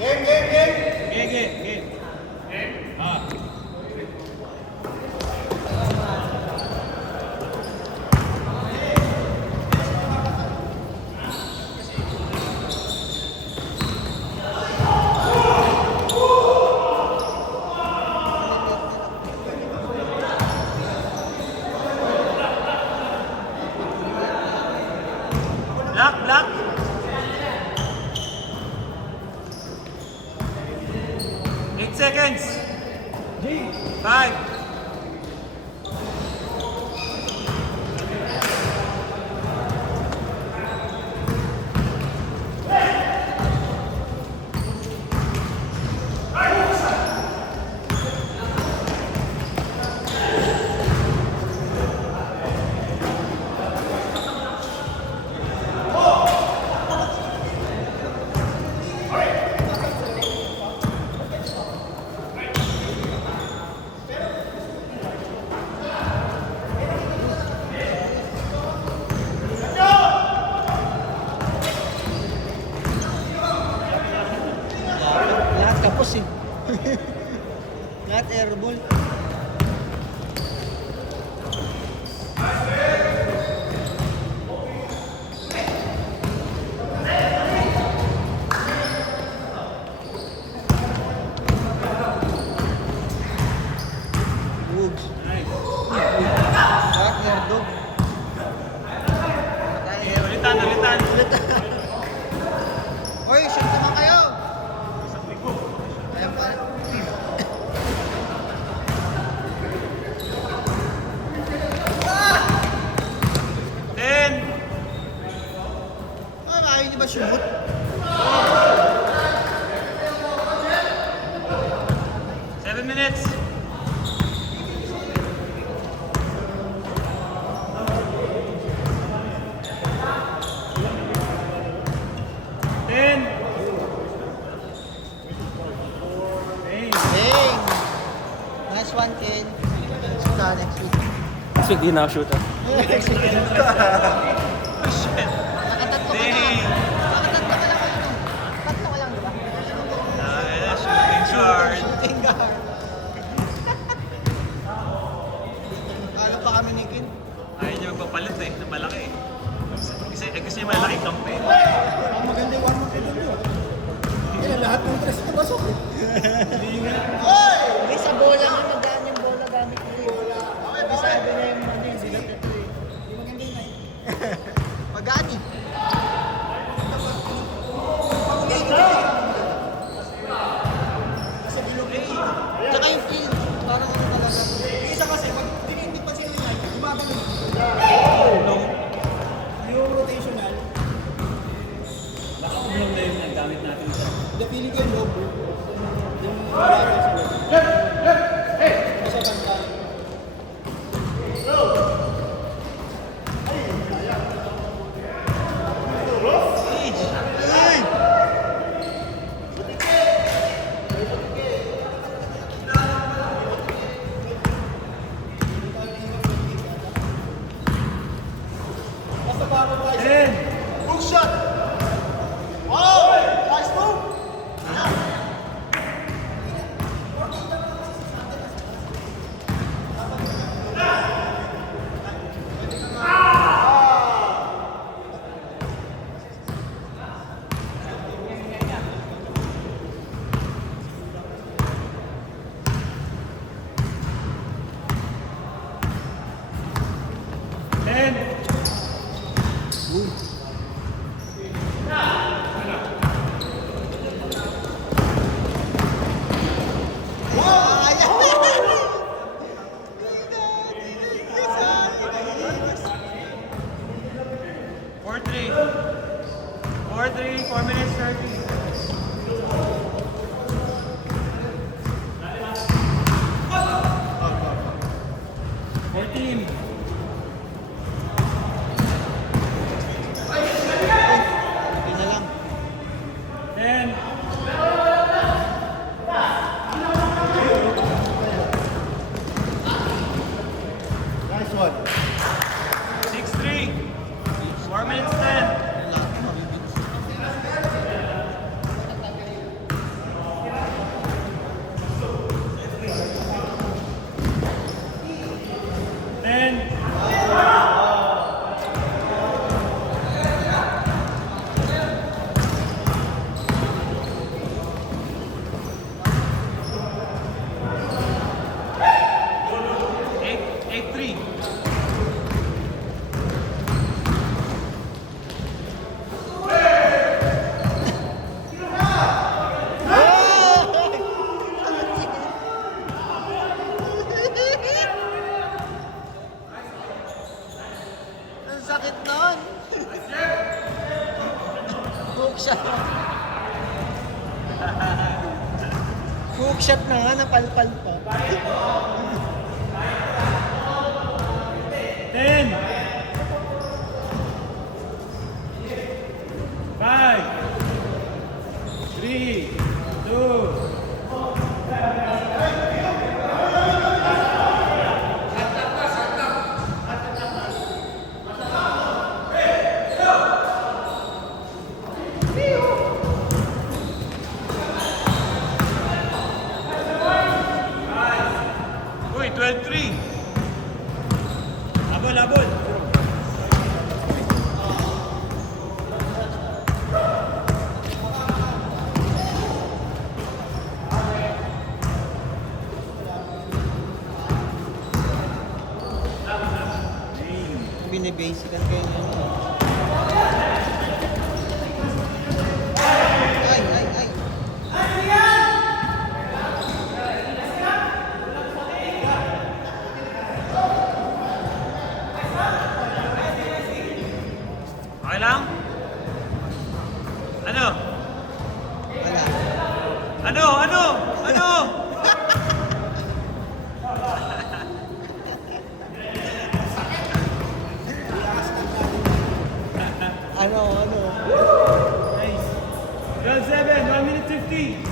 Game. Ah. Block. 8 seconds. 5. Lahat kapos eh. Lahat airball. Woods. Lahat airdog. Ulitan. Oy, shoot naman kayo! Ayan pa. Ten. Ay, ayaw niyo ba shoot? 7 minutes. Ten. Dang! Nice one, Ken. Let's go next week. Next week, di na ako shoot. Next week. Nakatatlo ka na. Dang. Nakatatlo ka lang. Tatlo ka lang, di ba? Shooting guard. Shooting guard. Kala pa kami ni Ken. Ayaw niya magpapalit na malaki. Gusto niya malaki kampe. Ang maganda yung warm-up ito nyo. Lahat ng tres na basok eh. May sa bola nga nagaan yung bola gamit nila. Bisado na yung ano yung silat ito eh. Hindi maganda yun eh. Magaan eh. Sa bilog eh. Tsaka yung field. Parang ano talaga. Yung isa kasi, pag hindi pa sila yan, gumagano. Yung rotational. Naka-ublong na yung gamit natin. The feeling ko yung low. Yung barrel sa low. Sa banda. Basta pa ako guys. Hook shot! Wow! Nice move! Hook shot na nga, napalpal pa. 10. 5. 3. 2. Uy, 12-3. Abol, abol. Binibasican kayo nyo. Ay, ay, ay. Okay lang? Ano? Wala. Ano? Ano? Ano? Ano? Nice. 12-7. 1 minute 50.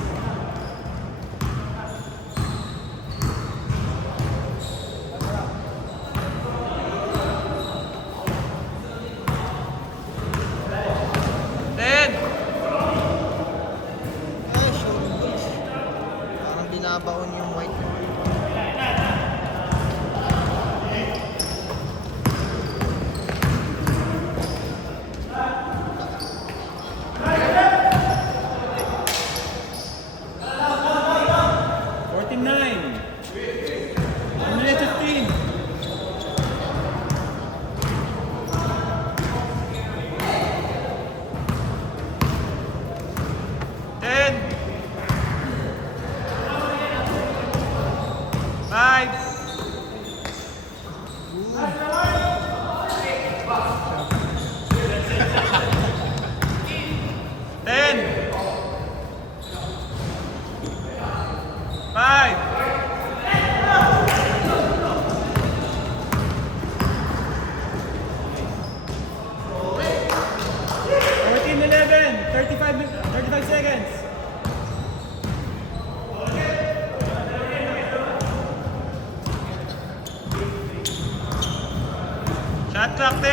Ten. Ay, sure balls. Parang binabaon yung white. Nine. 1 minute 15. Ten. 5. Ten. 5. 14-11. 35 seconds. Shot clock 10.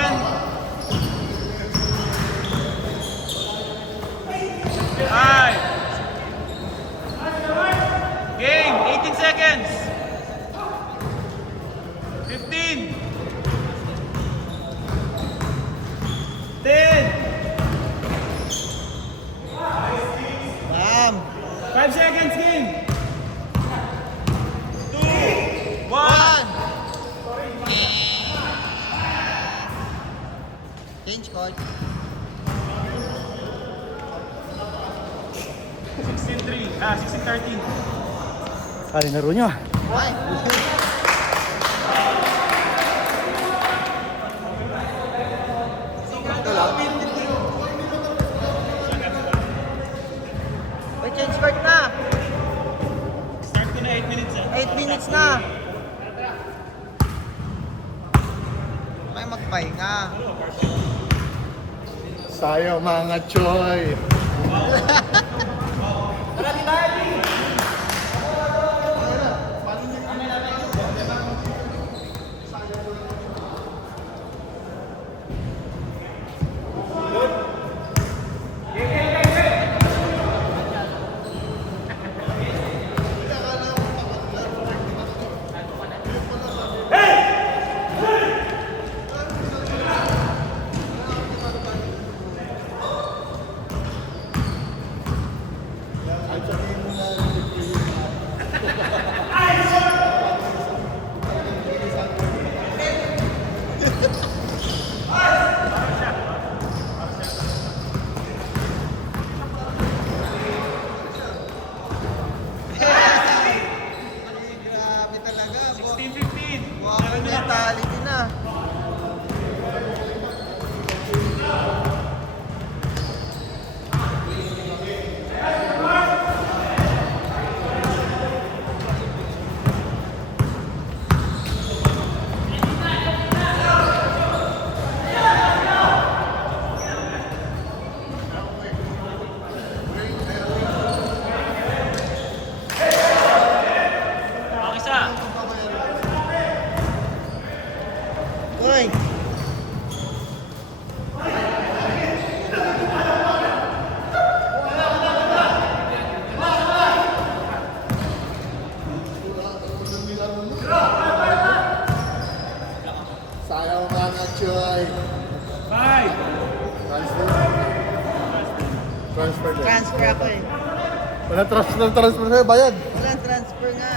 5. Game, 18 seconds. 15. 10. Bam! 5 seconds game. 2. 1. One! Change coach. 16-3. 16-13. Kali laro nyo ah. Ay! Ito lang. May change court na! Start ko na 8 minutes 8 minutes na! May magpahinga. Sayang mga choy. Walang transfer sa'yo, bayad. Walang transfer nga.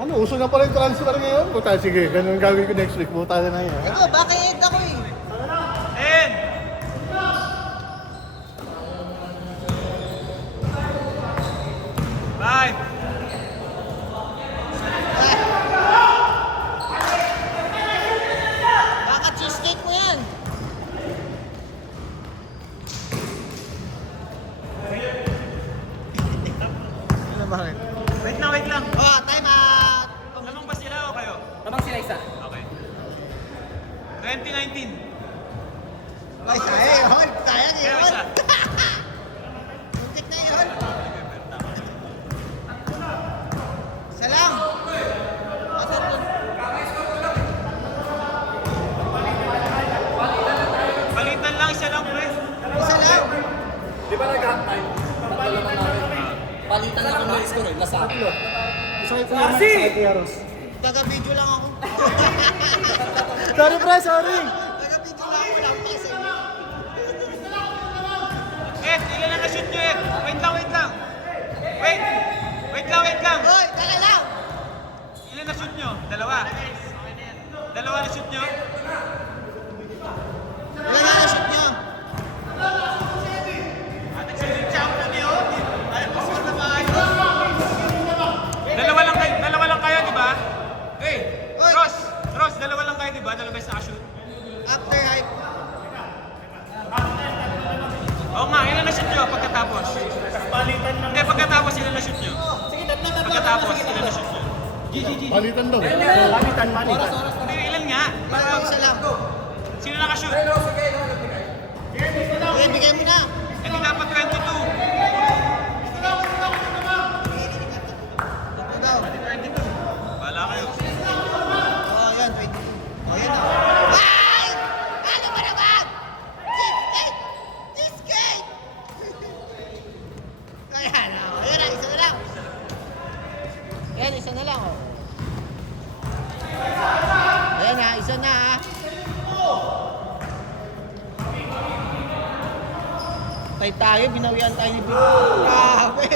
Ano, uso na pala yung transfer ngayon? Puta, sige, ganun gagawin ko next week. Puta na yan. Ito, bakit ako eh? 10! 5! Baka cheesecake mo yan. Ano bakit? Wait lang. Oh, time out. Lamang ba sila o kayo? Lamang sila isa. Okay. 2019. Ay, sayang yun. Sayang Kaya yun. isa. Muntik na yun. Isa lang. Pasok dun. Balitan lang, isa lang, pre. Isa lang. Di ba nag-half time? Palitan lang ng score eh, nasa tatlo. Taga-video lang ako. Sorry, pre, sorry. Taga-video lang ako. Wala akong kasi. Ed, ilan na na-shoot nyo, Ed? Wait lang. Wait lang. Hoy, tala lang. Ilan na-shoot nyo? Dalawa. Dalawa na-shoot nyo? Wala nga na-shoot niyo. Ate, sila champion eh, oh. Ayaw ko score na maayos. Dalawa lang kayo, di ba? Hey, Oy. Ross, dalawa lang kayo, di ba? Dalawa sa shoot. After hype. Oo nga, ilan na-shoot nyo pagkatapos? Hindi, pagkatapos ilan na-shoot nyo? Pagkatapos, ilan na-shoot nyo? Palitan daw. Hindi, ilan nga? Para isa lang. Sino naka-shoot? Okay, bigay mo na. Eh, di dapat 22. Ito daw. 22. Bahala kayo. Oh, yan. Wait. Oh, yan o. Ay! Ano ba naman? Cheesecake! Cheesecake! Ayan o. Ayan na, isa na lang. Ayan, isa na lang o. Ayan na, isa na ha. Tayo tayo, binawian tayo ni Bino. Grabe!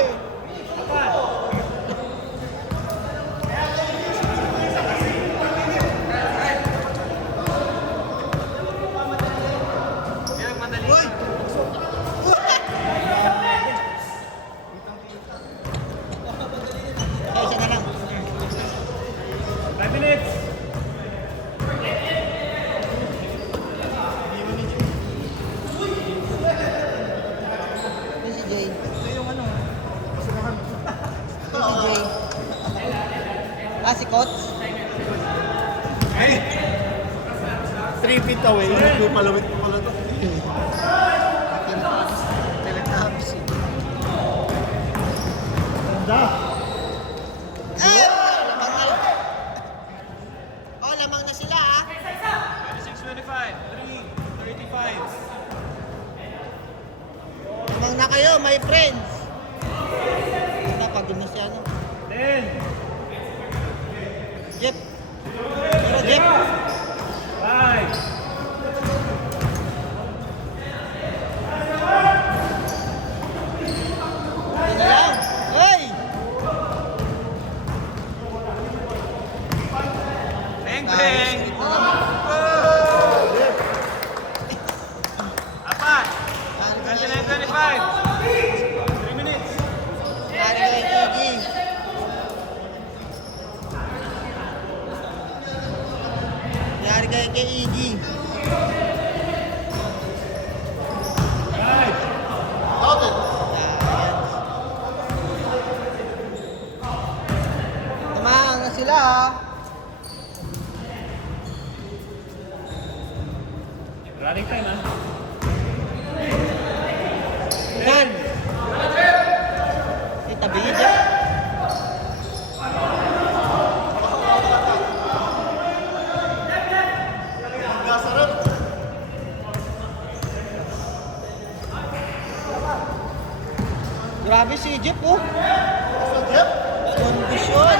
Sino nagmadali? Uy! Ay, isa na lang. 5 minutes. Ito si Jay. Ito yung ano. Ito si Jay. Si Coach. 3 feet away. Palawit mo pala to. Teletubbies. Ganda. Ay! Lamang na. Oh, lamang na sila ah. 26-25. 3-35. Lamang na kayo, my friends. Napagod na siya, ano? 10, Jeff. Pero Jeff. 5, Yun na lang. Hey! Bang, Ayos, bang. ito naman. Apat. Ano ba 29-25. 3 minutes. Ano ba yung Iggy? Yari kayo kay Iggy. 5, Ayan. Lamang na sila ah. running time ah. Yan. Tabi niya Jeff. Grabe si Jeff oh. Kondisyon.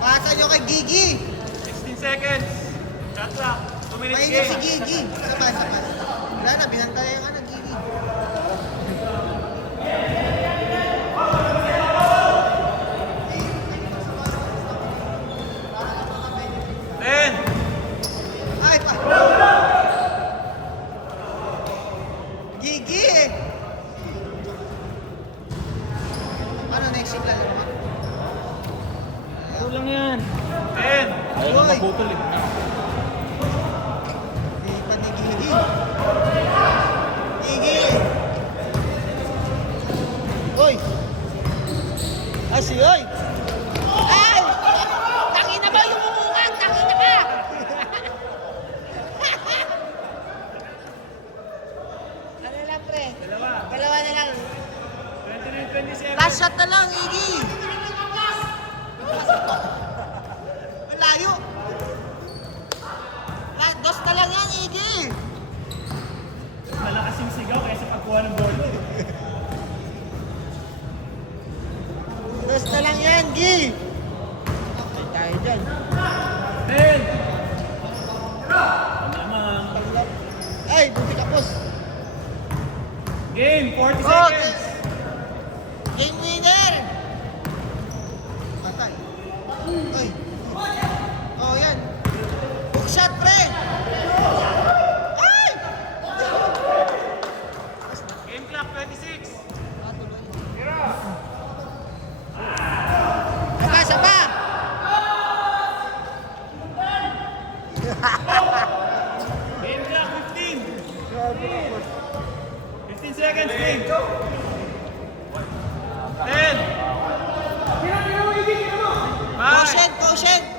Pasa nyo kay Gigi. 16 seconds. Shot clock. 2 minutes Maingay si game. Gigi. Sabay. Wala na, binantayan ka na, Gigi. Ten. Ay, pa. Gigi eh. Ano, next week lang naman? Kulang yan. 10. Ayaw na maputol eh. Di pa ni Gigi. Gigi! Hoy! Ay, si Hoy! Ay! Tangina ba yung umungan? Tangina ka! Ano lang, pre? Dalawa na lang. 29-27. Last shot na lang, Iggy! Malayo! Dos na lang yan, Iggy! Malakas yung sigaw kaysa pagkuha ng bola eh. Dos na lang yan, Gi! Okay tayo dyan. 10. Lamang. Ay, buti kapos. Game, 40 Oh, seconds. game winner! Patay. Ay. Oh, yan. Hook shot, pre! Ay! Game clock 26. Sapa! Game clock 15. 15 seconds game. 10. 5. Quotient!